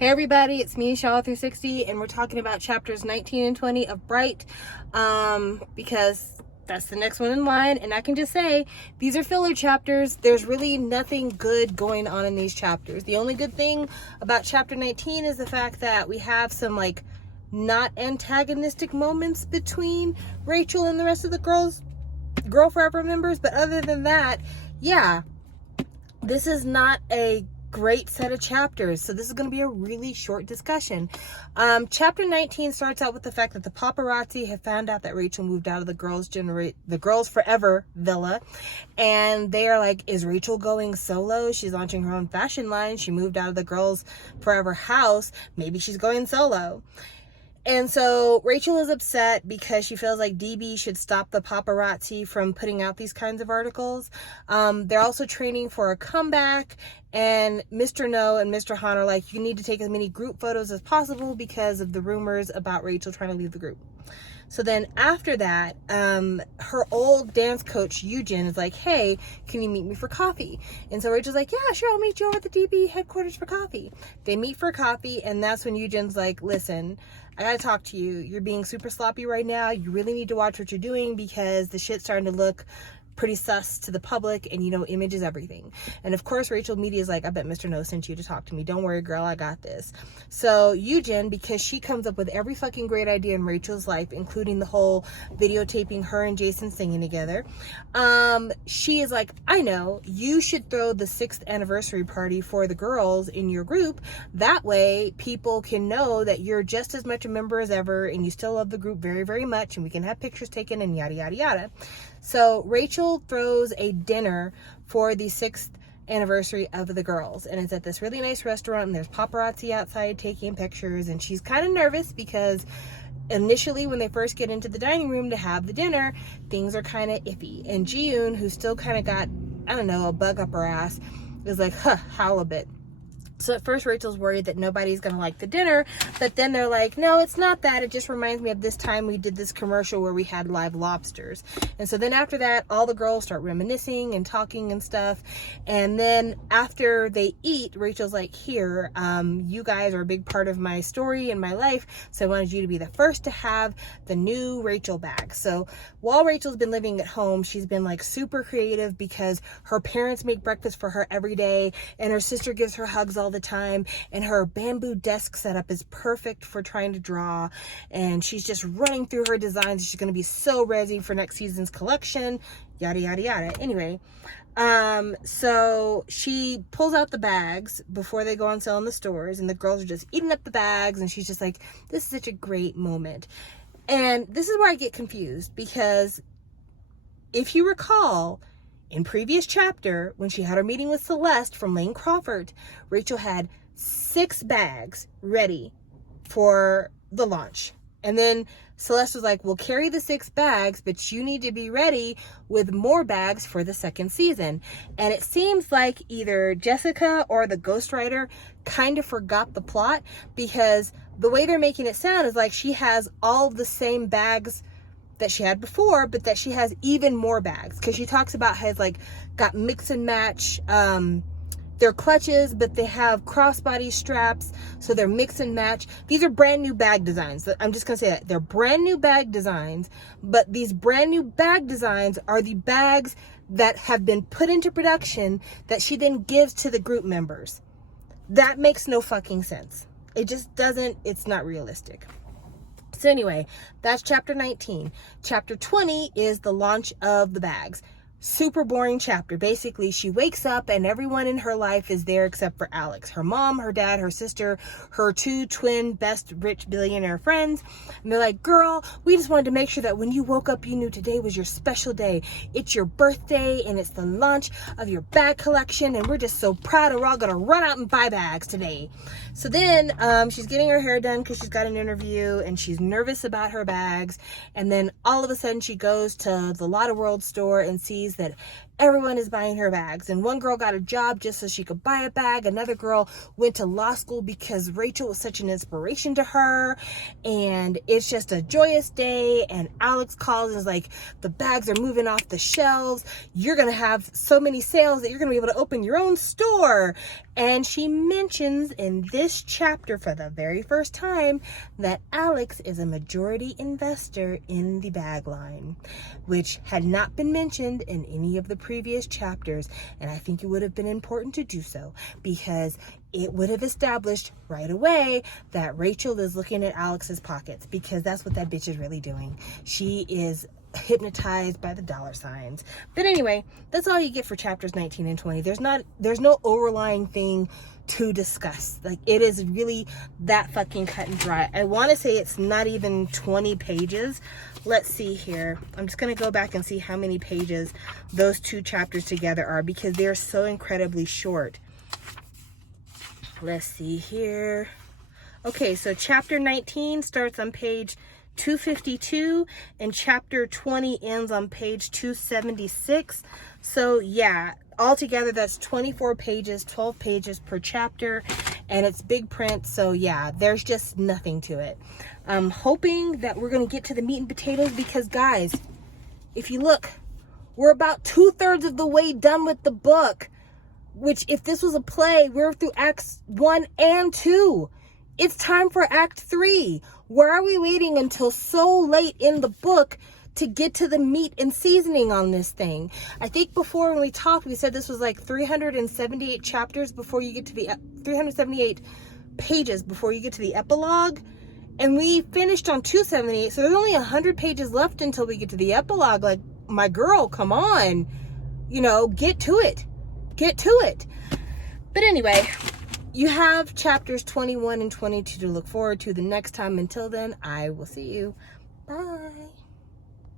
Hey everybody, it's me, Shaw360, and we're talking about chapters 19 and 20 of Bright, because that's the next one in line, and I can just say, these are filler chapters. There's really nothing good going on in these chapters. The only good thing about chapter 19 is the fact that we have some, not antagonistic moments between Rachel and the rest of the Girl Forever members, but other than that, yeah, this is not a great set of chapters, so this is going to be a really short discussion. Chapter 19 starts out with the fact that the paparazzi have found out that Rachel moved out of the Girls Forever villa, and they are like, is Rachel going solo? She's launching her own fashion line. She moved out of the Girls Forever house. Maybe she's going solo. And so Rachel is upset because she feels like DB should stop the paparazzi from putting out these kinds of articles. They're also training for a comeback, and Mr. No and Mr. Han are like, you need to take as many group photos as possible because of the rumors about Rachel trying to leave the group. So then after that, her old dance coach, Eugen, is like, hey, can you meet me for coffee? And so Rachel's like, yeah, sure, I'll meet you over at the DB headquarters for coffee. They meet for coffee, and that's when Eugen's like, listen, I gotta talk to you. You're being super sloppy right now. You really need to watch what you're doing because the shit's starting to look pretty sus to the public, and image is everything. And of course Rachel Media is like, I bet Mr. No sent you to talk to me. Don't worry, girl, I got this. So Eugen, because she comes up with every fucking great idea in Rachel's life, including the whole videotaping her and Jason singing together, she is like, I know, you should throw the 6th anniversary party for the girls in your group. That way people can know that you're just as much a member as ever and you still love the group very, very much, and we can have pictures taken and yada, yada, yada. So Rachel throws a dinner for the 6th anniversary of the girls, and it's at this really nice restaurant, and there's paparazzi outside taking pictures, and she's kind of nervous because initially when they first get into the dining room to have the dinner, things are kind of iffy, and Ji-yoon, who's still kind of got, I don't know, a bug up her ass, is like, howl a bit. So at first Rachel's worried that nobody's gonna like the dinner, but then they're like, no, it's not that. It just reminds me of this time we did this commercial where we had live lobsters. And so then after that, all the girls start reminiscing and talking and stuff. And then after they eat, Rachel's like, here, you guys are a big part of my story and my life, so I wanted you to be the first to have the new Rachel bag. So while Rachel's been living at home, she's been like super creative because her parents make breakfast for her every day, and her sister gives her hugs all the time, and her bamboo desk setup is perfect for trying to draw, and she's just running through her designs. She's going to be so ready for next season's collection, yada yada yada. Anyway, so she pulls out the bags before they go on sale in the stores, and the girls are just eating up the bags, and she's just like, this is such a great moment. And this is where I get confused, because if you recall, in previous chapter, when she had her meeting with Celeste from Lane Crawford, Rachel had 6 bags ready for the launch. And then Celeste was like, we'll carry the 6 bags, but you need to be ready with more bags for the 2nd season. And it seems like either Jessica or the ghostwriter kind of forgot the plot, because the way they're making it sound is like she has all of the same bags that she had before, but that she has even more bags, because she talks about has got mix and match. They're clutches, but they have crossbody straps, so they're mix and match. These are brand new bag designs. I'm just gonna say that they're brand new bag designs, but these brand new bag designs are the bags that have been put into production that she then gives to the group members. That makes no fucking sense. It just doesn't. It's not realistic. So anyway, that's chapter 19. Chapter 20 is the launch of the bags. Super boring chapter. Basically, she wakes up and everyone in her life is there except for Alex. Her mom, her dad, her sister, her 2 twin best rich billionaire friends. And they're like, girl, we just wanted to make sure that when you woke up, you knew today was your special day. It's your birthday and it's the launch of your bag collection, and we're just so proud, and we're all gonna run out and buy bags today. So then she's getting her hair done because she's got an interview, and she's nervous about her bags. And then all of a sudden she goes to the Lotta World store and sees that everyone is buying her bags. And one girl got a job just so she could buy a bag. Another girl went to law school because Rachel was such an inspiration to her. And it's just a joyous day. And Alex calls and is like, the bags are moving off the shelves. You're going to have so many sales that you're going to be able to open your own store. And she mentions in this chapter for the very first time that Alex is a majority investor in the bag line, which had not been mentioned in any of the previous chapters. And I think it would have been important to do so because it would have established right away that Rachel is looking at Alex's pockets, because that's what that bitch is really doing. She is hypnotized by the dollar signs. But anyway, that's all you get for chapters 19 and 20. There's no overlying thing to discuss. Like, it is really that fucking cut and dry. I want to say it's not even 20 pages. Let's see here. I'm just going to go back and see how many pages those two chapters together are, because they're so incredibly short. Let's see here. Okay, so chapter 19 starts on page 252 and chapter 20 ends on page 276. So yeah, altogether that's 24 pages, 12 pages per chapter, and it's big print. So yeah, there's just nothing to it. I'm hoping that we're going to get to the meat and potatoes, because guys, if you look, we're about 2/3 of the way done with the book, which if this was a play, we're through acts 1 and 2. It's time for act 3. Why are we waiting until so late in the book to get to the meat and seasoning on this thing? I think before when we talked, we said this was like 378 chapters before you get to the 378 pages before you get to the epilogue. And we finished on 278. So there's only 100 pages left until we get to the epilogue. Like, my girl, come on, you know, get to it. Get to it. But anyway, you have chapters 21 and 22 to look forward to the next time. Until then, I will see you. Bye.